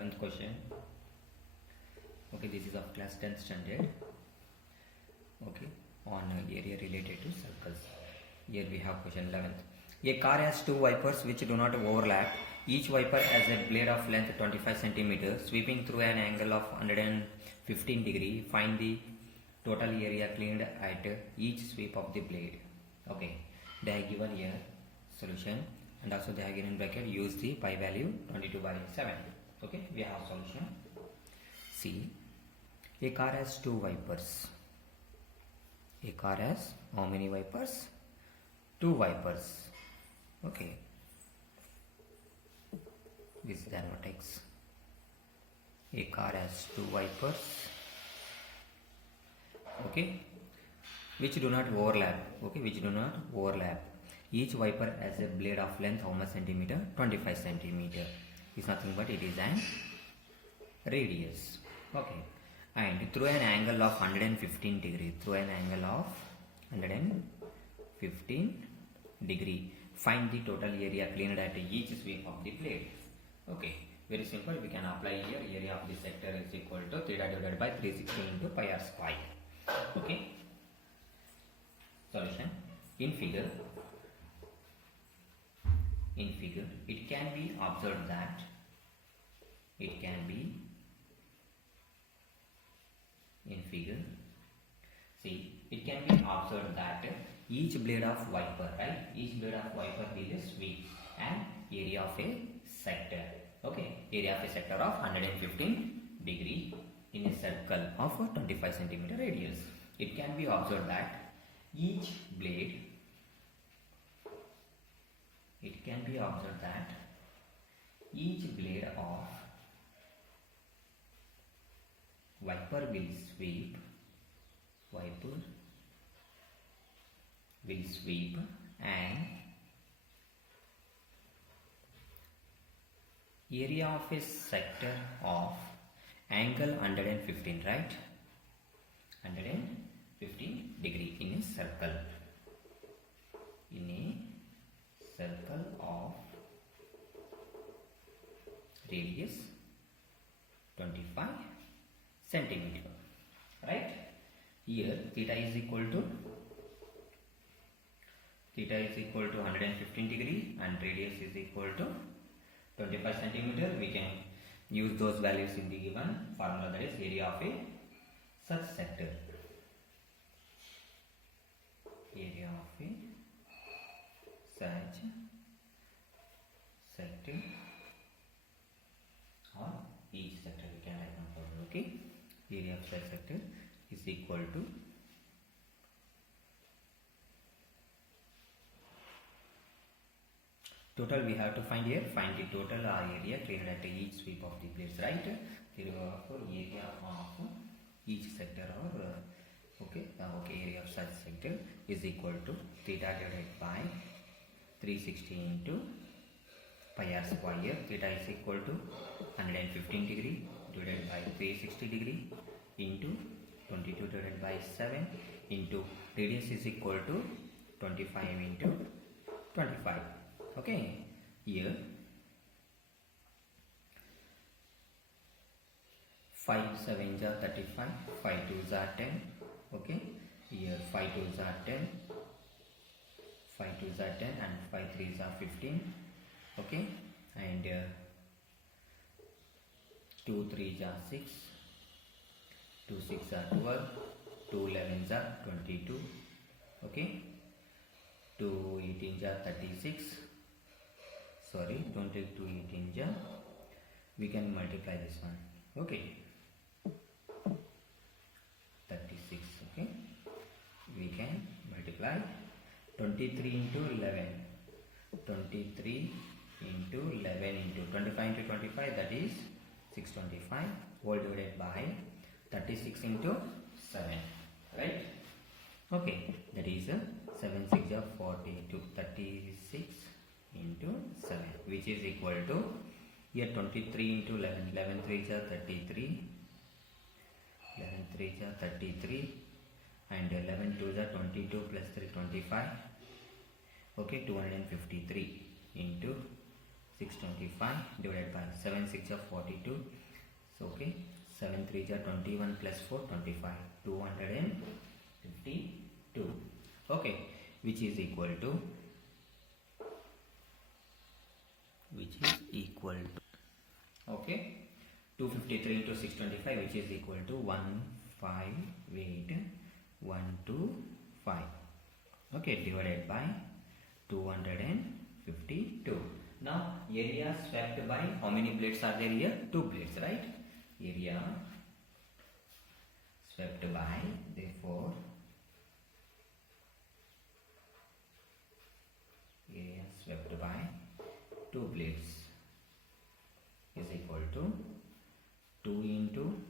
11th question. Okay, this is of class 10th standard. Okay, on area related to circles. Here we have question 11th. A car has two wipers which do not overlap. Each wiper has a blade of length 25 cm sweeping through an angle of 115 degree. Find the total area cleaned at each sweep of the blade. Okay, they are given here solution, and also they are given in bracket use the pi value 22/7. Okay, we have solution. See, a car has two wipers. A car has how many wipers? Two wipers. Okay, this is the vertex. A car has two wipers. Okay, which do not overlap. Okay, which do not overlap. Each wiper has a blade of length how much centimeter? 25 centimeter. It's nothing but it is an radius. Okay, and through an angle of 115 degree. Through an angle of 115 degree. Find the total area cleaned at each sweep of the blade. Okay, very simple. We can apply here. Area of the sector is equal to theta divided by 360 into pi r square. Okay. Solution. In figure, it can be observed that each blade of wiper, right? Each blade of wiper will sweep and area of a sector. Okay, area of a sector of 115 degree in a circle of 25 centimeter radius. It can be observed that each blade of wiper will sweep and area of a sector of angle 115, right? 115 degree in a circle. Of radius 25 centimeter, right? Here theta is equal to 115 degree and radius is equal to 25 centimeter. We can use those values in the given formula, that is area of a such sector. Area of a such sector or each sector we can write down formula. Okay, area of such sector is equal to total. We have to find here, find the total area cleared at each sweep of the blades, right? Therefore area of each sector or area of such sector is equal to theta divided by 360 into pi r square. Theta is equal to 115 degree divided by 360 degree into 22 divided by 7 into radius is equal to 25 into 25. Okay, here 5 7s are 35, 5 2s are 10. Okay, here 5 2s are 10, 5 2s are 10 and 5 3s are 15. Okay, and 2 3s are 6, 2 6 are 12, 2 11s are 22. Okay, 2 18s are 36. Sorry, don't take 2 18s. We can multiply this one. Okay, 36. Okay, we can multiply 23 into 11. 23 into 11 into 25 into 25, that is 625 whole divided by 36 into 7, right? Okay, that is 7 6 are 42, 36 into 7, which is equal to here 23 into 11, 11 3s are 33, 11 3s are 33 and 11 2s are 22 plus 3 25. Okay, 253 into 625 divided by 7 6 are 42. So okay, 7 3 are 21 plus 4 25, 252. Okay, which is equal to okay, 253 into 625, which is equal to 158,125. Okay, divided by 252. Now area swept by, how many blades are there here? 2 blades, right? Area swept by, therefore area swept by 2 blades is equal to 2 into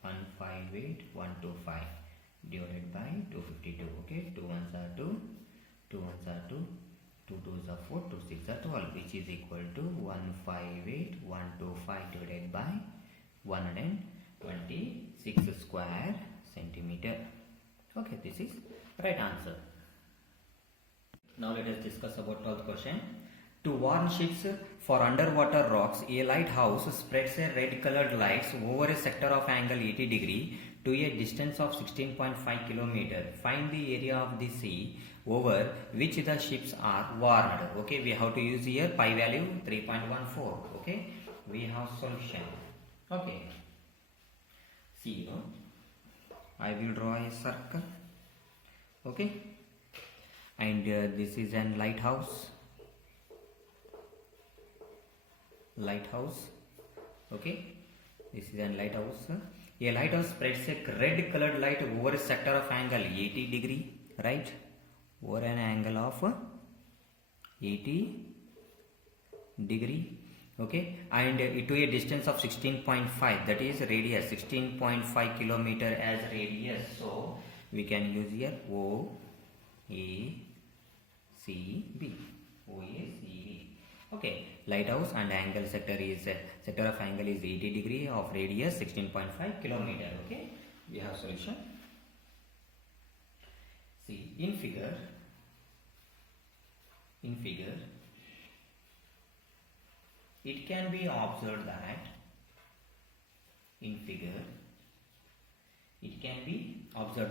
158,125 divided by 252. Okay, 2 ones are 2, 2 ones are 2, 2 2s are 4, 2 6 are 12, which is equal to 158,125 divided by 126 square centimeter. Okay, this is right answer. Now let us discuss about 12th question. To warn ships for underwater rocks, a lighthouse spreads a red colored lights over a sector of angle 80 degree to a distance of 16.5 km. Find the area of the sea over which the ships are warned. Okay, we have to use here pi value 3.14. Okay, we have solution. Okay, see, I will draw a circle. Okay, and this is an lighthouse. Okay, this is a lighthouse. A lighthouse spreads a red colored light over a sector of angle 80 degree, right? Over an angle of 80 degree. Okay, and to a distance of 16.5, that is radius 16.5 kilometer as radius. So we can use here OACB. Okay, lighthouse and angle sector of angle is 80 degree, of radius 16.5 kilometer. Okay, we have solution. See, in figure it can be observed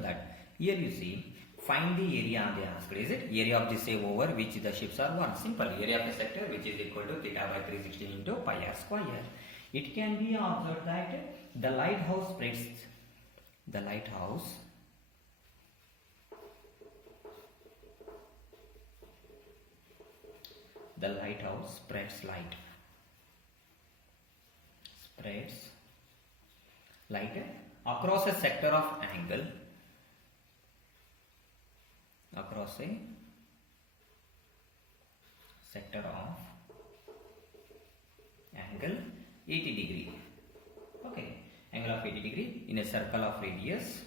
that here you see, find the area they asked. Is it area of the say over which the ships are one? Simple, area of a sector which is equal to theta by 360 into pi r square. It can be observed that the lighthouse spreads light across a sector of angle 80 degree. Okay, angle of 80 degree in a circle of radius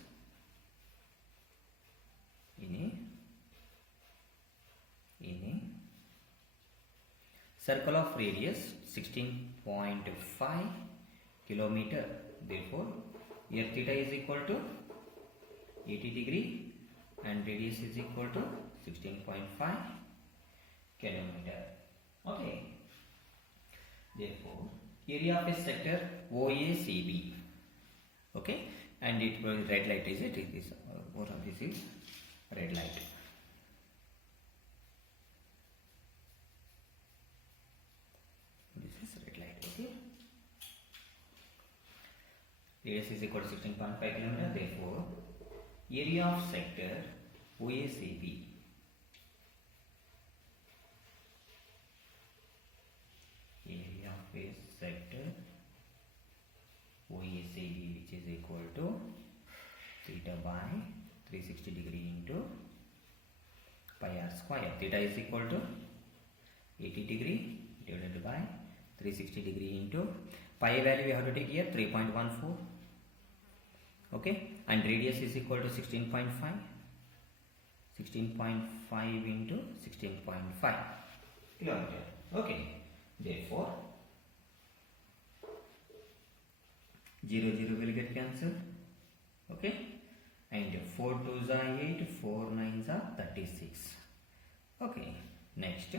16.5 kilometer. Therefore here theta is equal to 80 degree and radius is equal to 16.5 kilometer. Okay, therefore area of a sector OACB. Okay, and it will red light, is it? It is both of this is red light. This is red light. Okay, radius is equal to 16.5 kilometer. Therefore area of sector OACB which is equal to theta by 360 degree into pi r square. Theta is equal to 80 degree divided by 360 degree into pi value we have to take here 3.14. Okay, and radius is equal to 16.5 into 16.5 kilometer. Okay, therefore 0 0 will get cancelled. Okay, and 4 2s are 8, 4 9s are 36. Okay, next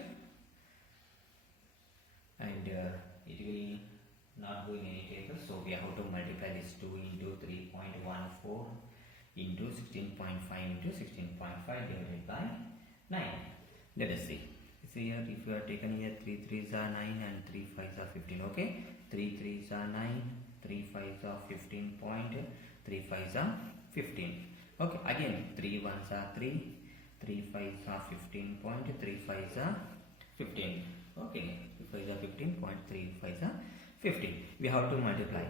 and it will not go in any table, so we have to multiply this 2 into 3.14 into 16.5 into 16.5 divided by 9. Let us see. See here, if you are taken here 3 3s are 9 and 3 5s are 15. Okay, 3 3s are 9, 3 5s are 15 point, 3 5s are 15. Okay, again 3 1s are 3, 3 5s are 15 point, 3 5s are 15. Okay, 3 5s are 15 point, 3 5s are 15. We have to multiply.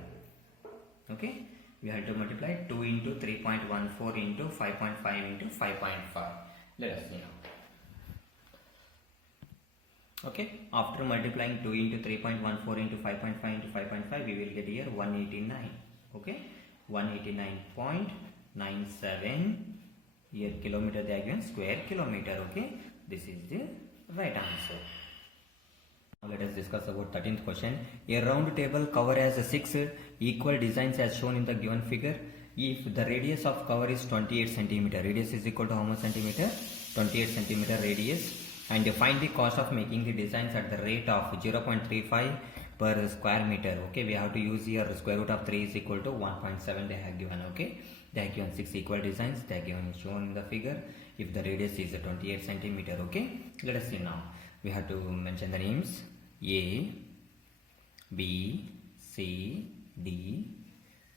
Okay, we have to multiply 2 into 3.14 into 5.5 into 5.5. Let us see now. Okay, after multiplying 2 into 3.14 into 5.5 into 5.5, we will get here 189. Okay, 189.97 here kilometer they are given square kilometer. Okay, this is the right answer. Now let us discuss about 13th question. A round table cover has 6 equal designs as shown in the given figure. If the radius of cover is 28 centimeter, radius is equal to how much centimeter? 28 centimeter radius. And find the cost of making the designs at the rate of 0.35 per square meter. Okay, we have to use here square root of 3 is equal to 1.7 they have given. Okay, they have given 6 equal designs, they have given shown in the figure. If the radius is 28 centimeter. Okay, let us see now. We have to mention the names A, B, C, D,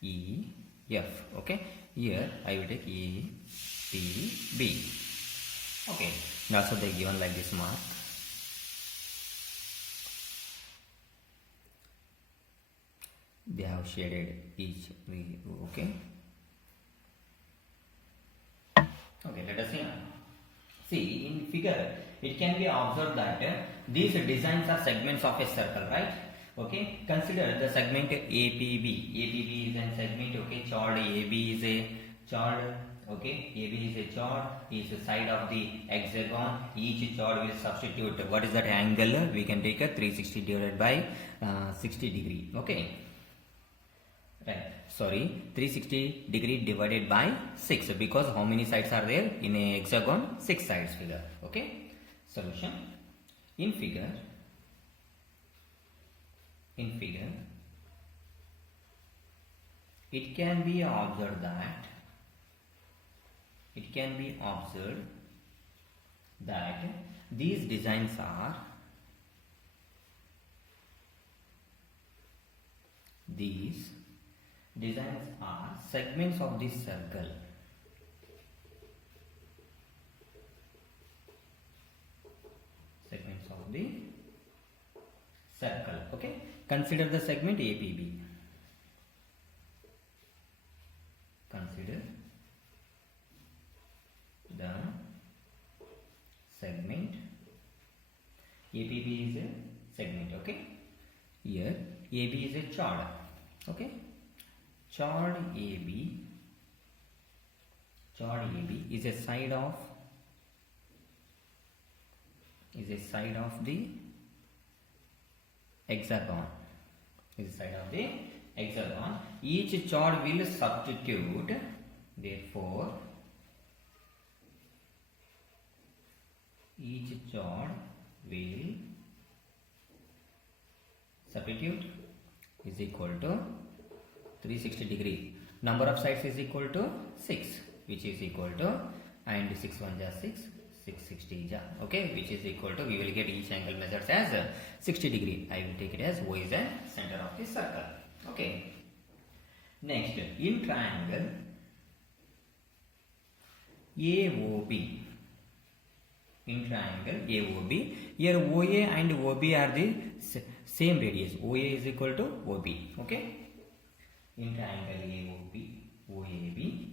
E, F. Okay, here I will take A, P, B. Okay, also they given like this mark. They have shaded each. Okay. Okay, let us see now. See, in figure, it can be observed that these designs are segments of a circle, right? Okay, consider the segment APB. APB is a segment. Okay, chord AB is a chord. Okay, AB is a chord, is the side of the hexagon. Each chord will substitute what is that angle? We can take a 360 divided by 60 degree. Okay, right. Sorry, 360 degree divided by 6, because how many sides are there in a hexagon? 6 sides figure. Okay, solution. In figure, it can be observed that these designs are segments of this circle. Segments of the circle. Okay, consider the segment APB. Consider the segment APB is a segment. Okay, here AB is a chord. Okay, chord AB is a side of the hexagon. Each chord will substitute, therefore each chord will substitute is equal to 360 degree. Number of sides is equal to 6, which is equal to, and 6 1 ja 6, 660 ja. Okay, which is equal to, we will get each angle measured as 60 degree. I will take it as O is the center of the circle. Okay. Next, in triangle AOB. In triangle AOB, here OA and OB are the same radius. OA is equal to OB. Okay. In triangle OAB,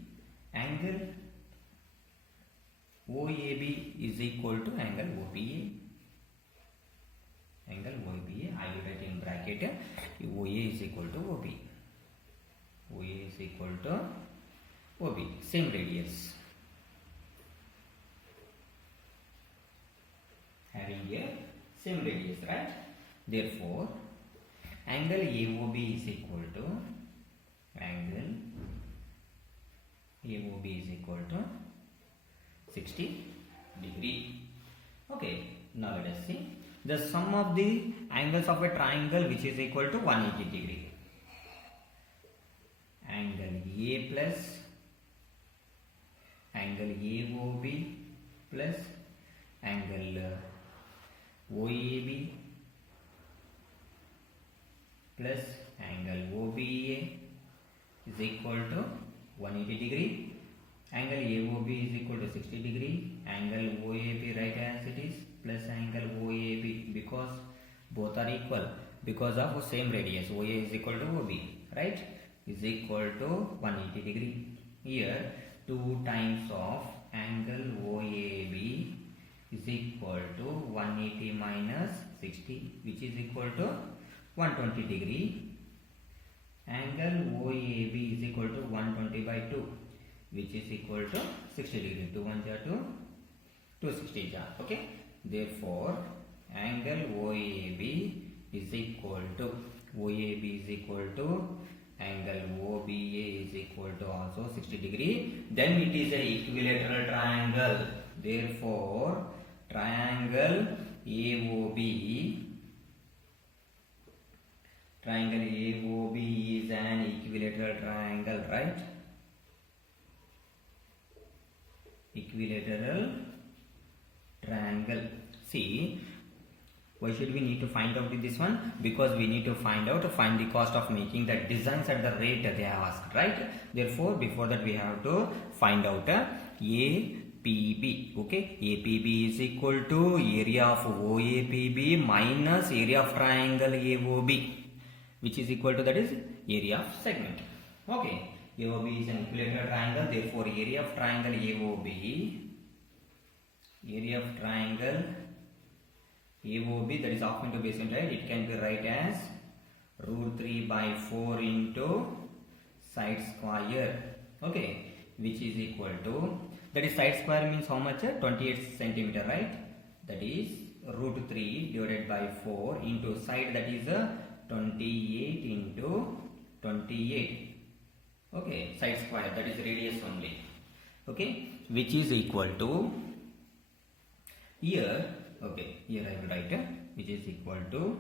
angle OAB is equal to angle OBA. Angle OBA, I will write in bracket OA is equal to OB. OA is equal to OB. Same radius. Having here same radius, right? Therefore, angle AOB is equal to 60 degree. Okay, now let us see. the sum of the angles of a triangle which is equal to 180 degree. Angle A plus angle AOB plus angle OAB plus angle OBA is equal to 180 degree. Angle AOB is equal to 60 degree. Angle OAB write as it is plus angle OAB because both are equal because of same radius. OA is equal to OB, right? Is equal to 180 degree. Here 2 times of angle OAB is equal to 180 minus 60, which is equal to 120 degree. Angle OAB is equal to 120 by 2, which is equal to 60 degree. 2 1 jar 2, 260 jar. Okay. Therefore, angle OAB is equal to angle OBA is equal to also 60 degree. Then it is a equilateral triangle. Therefore, triangle AOB is an equilateral triangle, right? Equilateral triangle. See, why should we need to find out this one? Because we need to find the cost of making the designs at the rate they have asked, right? Therefore, before that we have to find out APB. Okay, APB is equal to area of OAPB minus area of triangle AOB, which is equal to, that is, area of segment. Okay, AOB is an equilateral triangle. Therefore, area of triangle AOB, that is half into base into, right? It can be write as root 3 by 4 into side square. Okay, which is equal to, that is side square means how much? 28 centimeter, right? That is root 3 divided by 4 into side, that is 28 into 28. Okay, side square, that is radius only. Okay, which is equal to, here, okay, here I will write which is equal to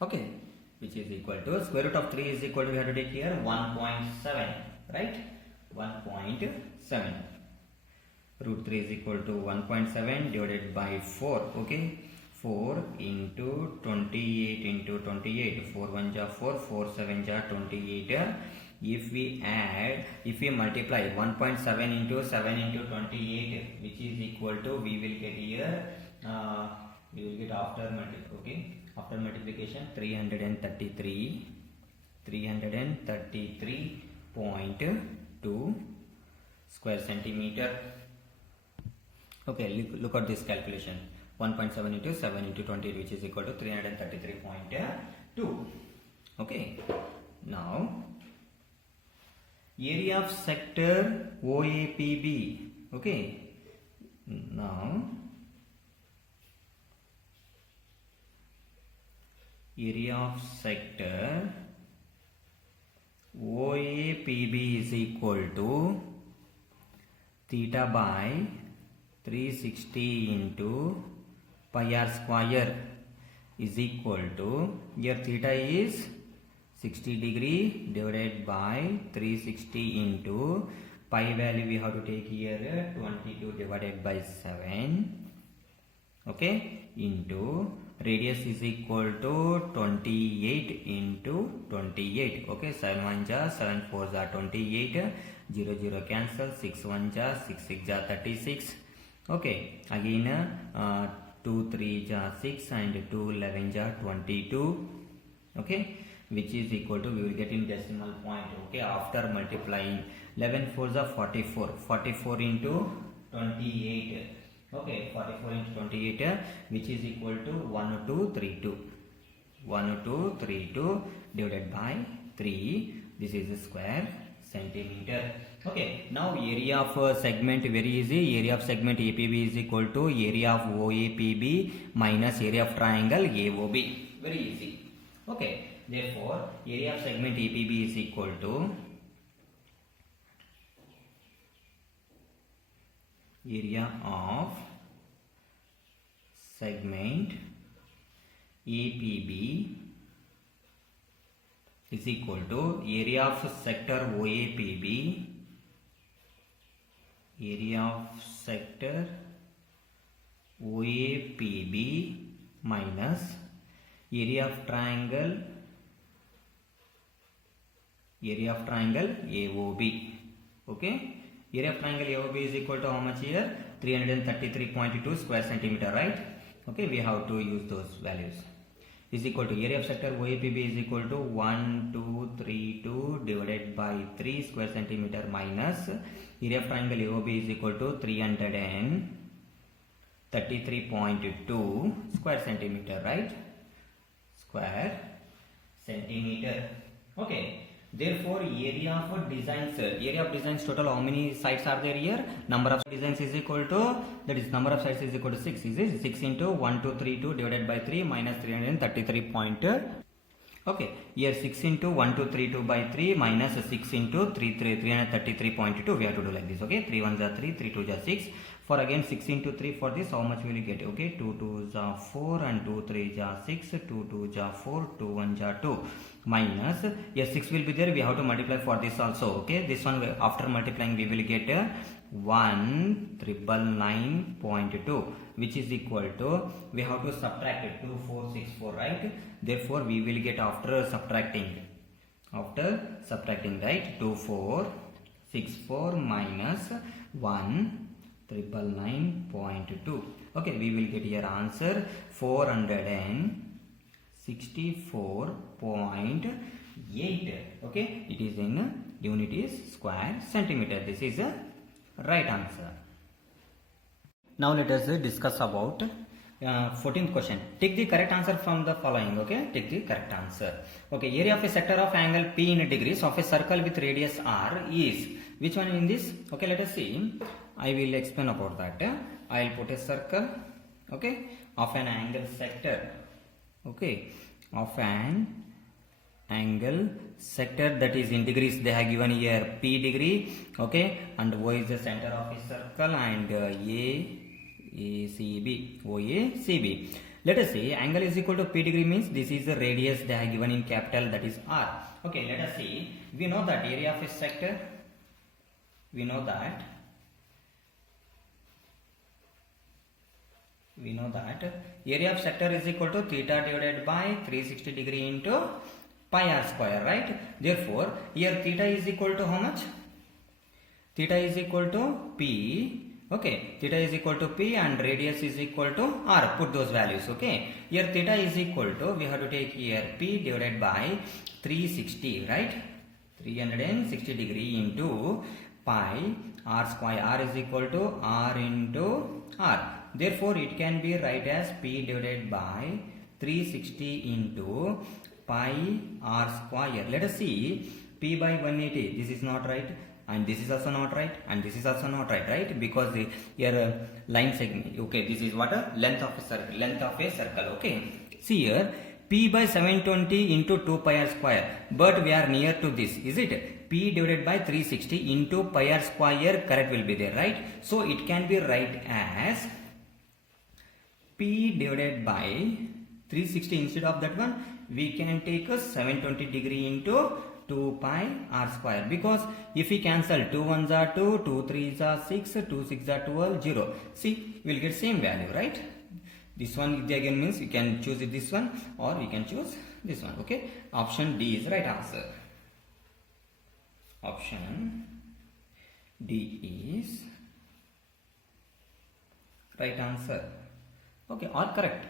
okay, which is equal to square root of 3 is equal to, we have to take here 1.7, right? 1.7. Root 3 is equal to 1.7 divided by 4. Okay, 4 into 28 into 28. 4 1 ja 4, 4 7 ja 28. If we multiply 1.7 into 7 into 28, which is equal to, we will get here, we will get after multiplication 333.2 square centimeter. Okay, look at this calculation. 1.7 into 7 into 28, which is equal to 333.2. Okay, now area of sector OAPB. Okay, now area of sector OAPB is equal to theta by 360 into pi r square is equal to, here theta is 60 degree divided by 360 into pi value we have to take here 22 divided by 7. Okay, into radius is equal to 28 into 28. Okay, 7 1 ja 7 4 ja 28, 0 0 cancel, 6 1 ja 6 6 ja 36. Okay, again 2 3 ja 6 and 2 11 ja 22. Okay, which is equal to, we will get in decimal point. Okay, after multiplying 11 4 ja 44, 44 into 28. Okay, 44 into 28, which is equal to 1232. 1232 divided by 3. This is a square centimeter. Okay, now area of segment, very easy. Area of segment APB is equal to area of OAPB minus area of triangle AOB. Very easy. Okay, therefore area of segment APB is equal to area of segment APB is equal to area of sector OAPB, area of sector OAPB minus area of triangle AOB. Okay, area of triangle AOB is equal to how much here? 333.2 square centimeter, right? Okay, we have to use those values. Is equal to area of sector OAPB is equal to 1232 divided by 3 square centimeter minus area of triangle AOB is equal to 333.2 square centimeter, right? Square centimeter. Okay, therefore area of designs total how many sites are there here? Number of designs is equal to, that is number of sites is equal to 6. Is it 6 into 1232 divided by 3 minus 333. Okay, here 6 into 1232 by 3 minus 6 into 333.2. We have to do like this. Okay, 3 1s are 3, 3 2s are 6. For again 6 into 3 for this, how much will you get? Okay, 2 2s are 4 and 2 3s are 6, 2 2s are 4, 2 1s are 2. Minus, yes, 6 will be there, we have to multiply for this also. Okay, this one after multiplying we will get 1999.2, which is equal to, we have to subtract it, 2464, right? Therefore we will get after subtracting, right, 2464 minus 1999.2. Okay, we will get here answer 464.8. Okay, it is in unit is square centimeter. This is a right answer. Now let us discuss about 14th question. Take the correct answer from the following. Okay, take the correct answer. Okay, area of a sector of angle P in degrees of a circle with radius R is, which one in this? Okay, let us see. I will explain about that. I will put a circle, okay, of an angle sector, okay, of an angle sector that is in degrees. They have given here P degree, okay, and O is the center of a circle, and OACB. Let us see, angle is equal to P degree means this is the radius they have given in capital, that is R. Okay, let us see. We know that area of a sector, area of sector is equal to theta divided by 360 degree into pi r square, right? Therefore here theta is equal to how much? Theta is equal to P. Okay, theta is equal to P and radius is equal to R. Put those values. Okay, here theta is equal to, we have to take here P divided by 360, right? 360 degree into pi r square. R is equal to R into R. Therefore it can be write as P divided by 360 into pi r square. Let us see, P by 180, this is not right, and this is also not right, and this is also not right, right? Because here line segment, okay, this is what a length of a circle, okay. See here, P by 720 into 2 pi r square, but we are near to this, is it? P divided by 360 into pi r square, correct will be there, right? So it can be write as P divided by 360. Instead of that one, we can take a 720 degree into 2 pi r square, because if we cancel 2 1s are 2, 2 3s are 6, 2 6s are 12, 0. See, we will get same value, right? This one again means we can choose this one or we can choose this one. Okay, option D is right answer. Option D is right answer. Okay, or correct.